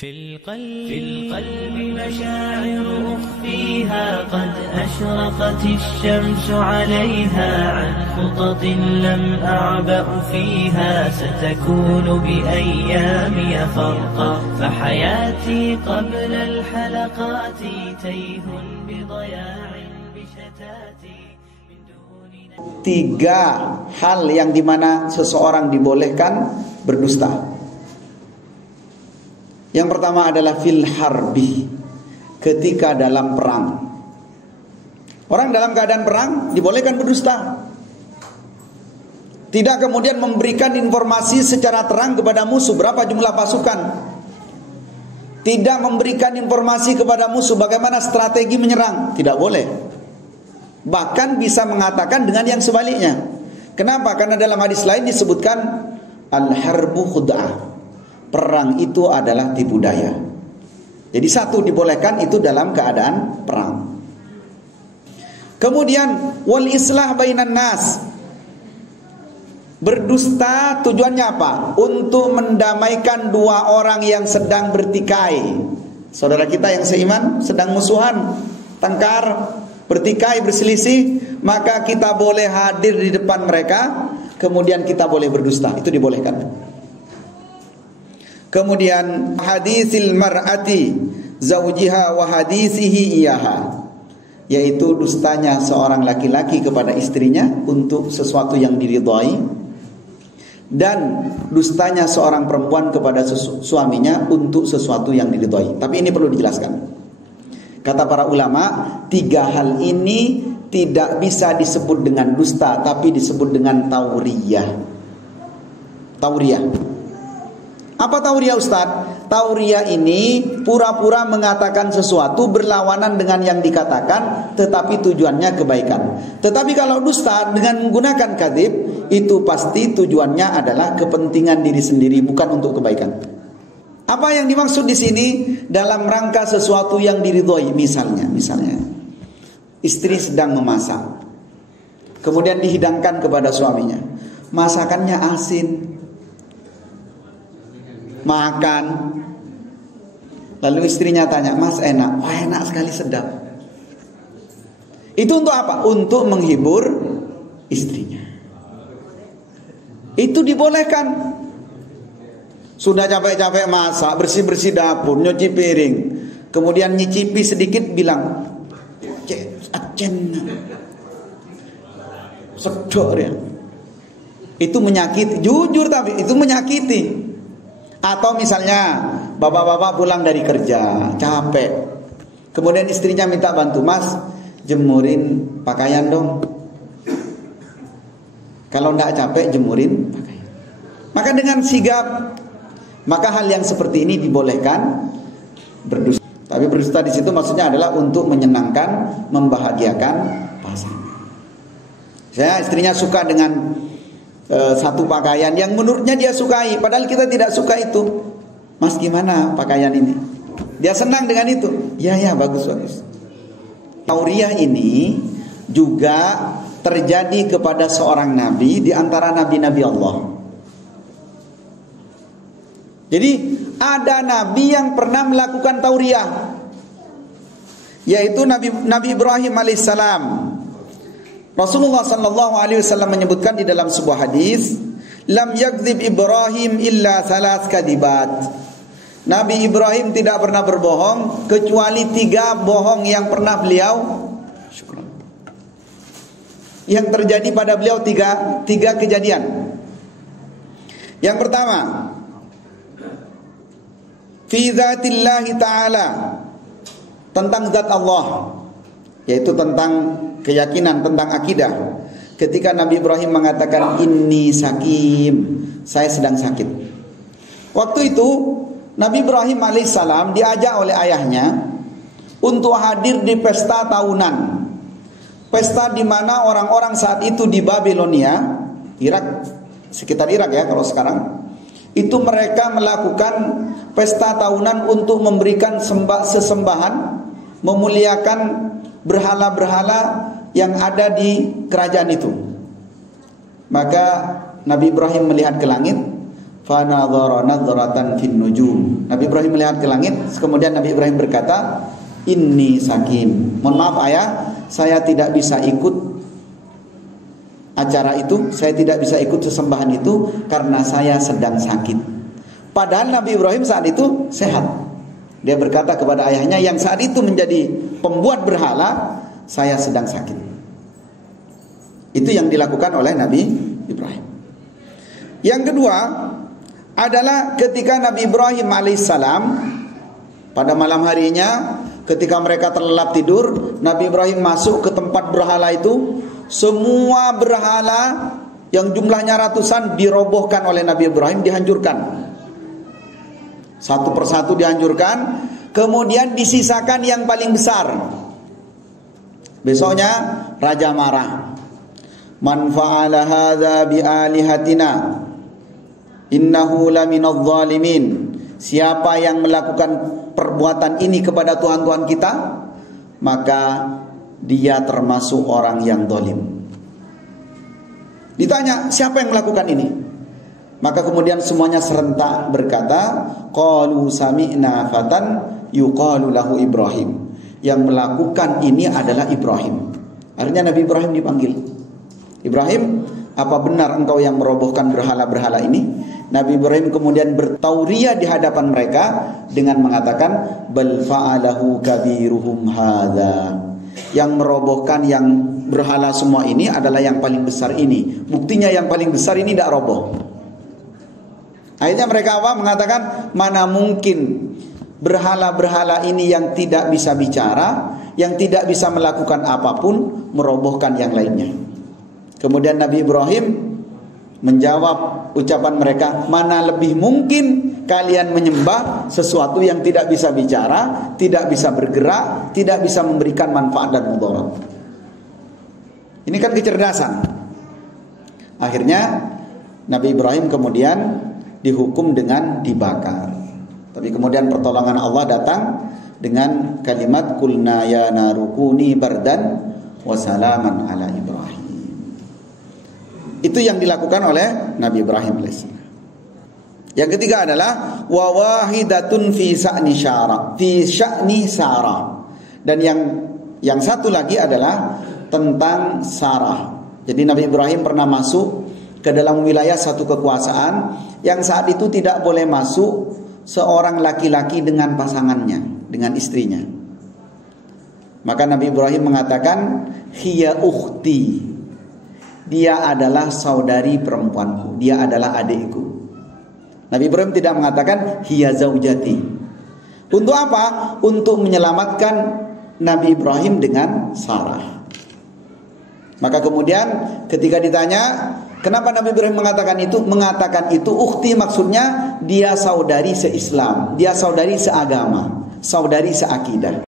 في القلب مشاعر أخفيها قد أشرقت الشمس عليها عن خطط لم أعبأ فيها ستكون بأيامي فرقا فحياتي قبل الحلقات تيه بضياع بشتاتي من دون. Tiga hal yang dimana seseorang dibolehkan berdusta. Yang pertama adalah fil harbi, ketika dalam perang. Orang dalam keadaan perang dibolehkan berdusta. Tidak kemudian memberikan informasi secara terang kepada musuh berapa jumlah pasukan. Tidak memberikan informasi kepada musuh bagaimana strategi menyerang. Tidak boleh. Bahkan bisa mengatakan dengan yang sebaliknya. Kenapa? Karena dalam hadis lain disebutkan al-harbu khud'ah. Perang itu adalah tipu daya. Jadi satu dibolehkan itu dalam keadaan perang. Kemudian wal islah bainan nas. Berdusta tujuannya apa? Untuk mendamaikan dua orang yang sedang bertikai. Saudara kita yang seiman sedang musuhan, tengkar, bertikai, berselisih, maka kita boleh hadir di depan mereka, kemudian kita boleh berdusta. Itu dibolehkan. Kemudian hadisil mar'ati zaujiha wa hadisihi iyaha, yaitu dustanya seorang laki-laki kepada istrinya untuk sesuatu yang diridhai, dan dustanya seorang perempuan kepada suaminya untuk sesuatu yang diridhai. Tapi ini perlu dijelaskan. Kata para ulama, tiga hal ini tidak bisa disebut dengan dusta, tapi disebut dengan tauriyah. Tauriyah. Apa tauriyah, Ustaz? Tauriyah ini pura-pura mengatakan sesuatu berlawanan dengan yang dikatakan, tetapi tujuannya kebaikan. Tetapi kalau dusta dengan menggunakan kadzib, itu pasti tujuannya adalah kepentingan diri sendiri, bukan untuk kebaikan. Apa yang dimaksud di sini? Dalam rangka sesuatu yang diridhoi. Misalnya istri sedang memasak, kemudian dihidangkan kepada suaminya. Masakannya asin, makan. Lalu istrinya tanya, "Mas, enak?" "Wah, enak sekali, sedap." Itu untuk apa? Untuk menghibur istrinya. Itu dibolehkan. Sudah capek-capek masak, bersih-bersih dapur, nyuci piring, kemudian nyicipi sedikit, bilang, "Acen, sedor ya." Itu menyakiti, jujur tapi itu menyakiti. Atau misalnya bapak-bapak pulang dari kerja, capek, kemudian istrinya minta bantu, "Mas, jemurin pakaian dong." Kalau enggak capek, jemurin pakaian. Maka dengan sigap, maka hal yang seperti ini dibolehkan berdusta. Tapi berdusta di situ maksudnya adalah untuk menyenangkan, membahagiakan pasangan. Saya istrinya suka dengan satu pakaian yang menurutnya dia sukai, padahal kita tidak suka itu. "Mas, gimana pakaian ini?" Dia senang dengan itu. Ya, bagus. Tauriyah ini juga terjadi kepada seorang nabi di antara nabi-nabi Allah. Jadi ada nabi yang pernah melakukan tauriyah, yaitu Nabi Ibrahim alaihissalam. Rasulullah sallallahu alaihi wasallam menyebutkan di dalam sebuah hadis, "Lam yakdzib Ibrahim illa thalath kadibat." Nabi Ibrahim tidak pernah berbohong kecuali 3 bohong yang pernah beliau yang terjadi pada beliau, tiga kejadian. Yang pertama, fi dzatillahi ta'ala, tentang zat Allah, yaitu tentang keyakinan, tentang akidah. Ketika Nabi Ibrahim mengatakan, "Inni sakim," saya sedang sakit. Waktu itu Nabi Ibrahim alaihissalam diajak oleh ayahnya untuk hadir di pesta tahunan. Pesta di mana orang-orang saat itu di Babilonia, Irak, sekitar Irak ya kalau sekarang, itu mereka melakukan pesta tahunan untuk memberikan sesembahan, memuliakan berhala-berhala yang ada di kerajaan itu. Maka Nabi Ibrahim melihat ke langit, fanadhara nadratan fin nujum. Nabi Ibrahim melihat ke langit, kemudian Nabi Ibrahim berkata, inni sakin. Mohon maaf ayah, saya tidak bisa ikut acara itu, saya tidak bisa ikut sesembahan itu karena saya sedang sakit. Padahal Nabi Ibrahim saat itu sehat. Dia berkata kepada ayahnya yang saat itu menjadi pembuat berhala, saya sedang sakit. Itu yang dilakukan oleh Nabi Ibrahim. Yang kedua adalah ketika Nabi Ibrahim alaihissalam pada malam harinya, ketika mereka terlelap tidur, Nabi Ibrahim masuk ke tempat berhala itu. Semua berhala yang jumlahnya ratusan dirobohkan oleh Nabi Ibrahim, dihancurkan. Satu persatu dihancurkan. Kemudian disisakan yang paling besar. Besoknya raja marah. Man fa'ala hadza bi alihatina innahu laminadh dhalimin. Siapa yang melakukan perbuatan ini kepada Tuhan-Tuhan kita, maka dia termasuk orang yang zalim. Ditanya, siapa yang melakukan ini? Maka kemudian semuanya serentak berkata, qalu sami'na fatan yuqalu lahu Ibrahim. Yang melakukan ini adalah Ibrahim. Akhirnya Nabi Ibrahim dipanggil. Ibrahim, apa benar engkau yang merobohkan berhala-berhala ini? Nabi Ibrahim kemudian bertauriah di hadapan mereka dengan mengatakan, bal fa'alahu kabiruhum hadza. Yang merobohkan yang berhala semua ini adalah yang paling besar ini. Buktinya yang paling besar ini tidak roboh. Akhirnya mereka apa? Mengatakan, mana mungkin berhala-berhala ini yang tidak bisa bicara, yang tidak bisa melakukan apapun, merobohkan yang lainnya. Kemudian Nabi Ibrahim menjawab ucapan mereka, mana lebih mungkin kalian menyembah sesuatu yang tidak bisa bicara, tidak bisa bergerak, tidak bisa memberikan manfaat dan mudarat. Ini kan kecerdasan. Akhirnya Nabi Ibrahim kemudian dihukum dengan dibakar. Tapi kemudian pertolongan Allah datang dengan kalimat kulna ya narukuni bardan wa salaman ala Ibrahim. Itu yang dilakukan oleh Nabi Ibrahim AS. Yang ketiga adalah wa wahidatun fi sya'ni Sarah. Dan yang satu lagi adalah tentang Sarah. Jadi Nabi Ibrahim pernah masuk ke dalam wilayah satu kekuasaan yang saat itu tidak boleh masuk seorang laki-laki dengan pasangannya, dengan istrinya. Maka Nabi Ibrahim mengatakan, hiya ukhti. Dia adalah saudari perempuanku, dia adalah adikku. Nabi Ibrahim tidak mengatakan hiya zaujati. Untuk apa? Untuk menyelamatkan Nabi Ibrahim dengan Sarah. Maka kemudian ketika ditanya, kenapa Nabi Ibrahim mengatakan itu? Mengatakan itu ukhti, maksudnya dia saudari se-Islam, dia saudari seagama, saudari seakidah.